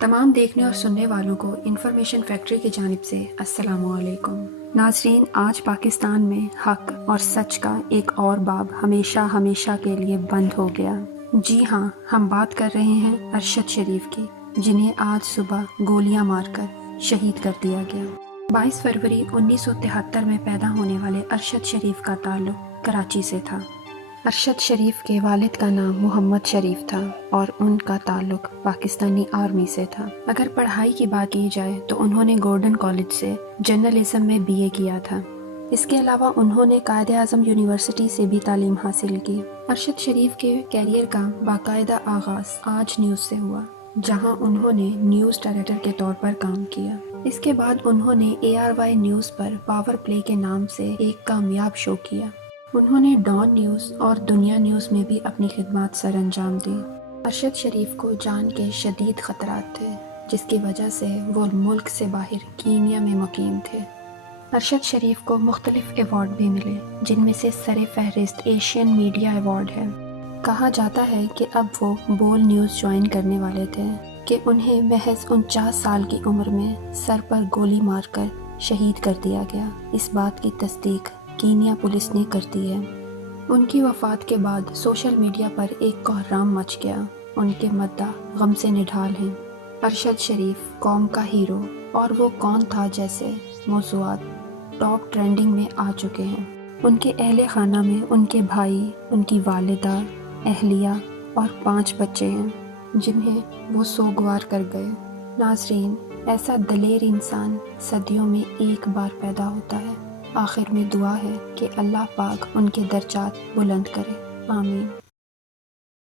تمام دیکھنے اور سننے والوں کو انفارمیشن فیکٹری کی جانب سے السلام علیکم۔ ناظرین، آج پاکستان میں حق اور سچ کا ایک اور باب ہمیشہ ہمیشہ کے لیے بند ہو گیا۔ جی ہاں، ہم بات کر رہے ہیں ارشد شریف کی، جنہیں آج صبح گولیاں مار کر شہید کر دیا گیا۔ 22 فروری 1973 میں پیدا ہونے والے ارشد شریف کا تعلق کراچی سے تھا۔ ارشد شریف کے والد کا نام محمد شریف تھا اور ان کا تعلق پاکستانی آرمی سے تھا۔ اگر پڑھائی کی بات کی جائے تو انہوں نے گورڈن کالج سے جرنلزم میں BA کیا تھا۔ اس کے علاوہ انہوں نے قائد اعظم یونیورسٹی سے بھی تعلیم حاصل کی۔ ارشد شریف کے کیریئر کا باقاعدہ آغاز آج نیوز سے ہوا، جہاں انہوں نے نیوز ڈائریکٹر کے طور پر کام کیا۔ اس کے بعد انہوں نے ARY نیوز پر پاور پلے کے نام سے ایک کامیاب شو کیا۔ انہوں نے ڈان نیوز اور دنیا نیوز میں بھی اپنی خدمات سر انجام دی۔ ارشد شریف کو جان کے شدید خطرات تھے، جس کی وجہ سے وہ ملک سے باہر کینیا میں مقیم تھے۔ ارشد شریف کو مختلف ایوارڈ بھی ملے، جن میں سے سر فہرست ایشین میڈیا ایوارڈ ہے۔ کہا جاتا ہے کہ اب وہ بول نیوز جوائن کرنے والے تھے کہ انہیں محض 49 سال کی عمر میں سر پر گولی مار کر شہید کر دیا گیا۔ اس بات کی تصدیق کینیا پولیس نے کر دی ہے۔ ان کی وفات کے بعد سوشل میڈیا پر ایک کوہرام مچ گیا۔ ان کے مداح غم سے نڈھال ہیں۔ ارشد شریف قوم کا ہیرو اور وہ کون تھا جیسے موضوعات ٹاپ ٹرینڈنگ میں آ چکے ہیں۔ ان کے اہل خانہ میں ان کے بھائی، ان کی والدہ، اہلیہ اور 5 بچے ہیں، جنہیں وہ سوگوار کر گئے۔ ناظرین، ایسا دلیر انسان صدیوں میں ایک بار پیدا ہوتا ہے۔ آخر میں دعا ہے کہ اللہ پاک ان کے درجات بلند کرے۔ آمین۔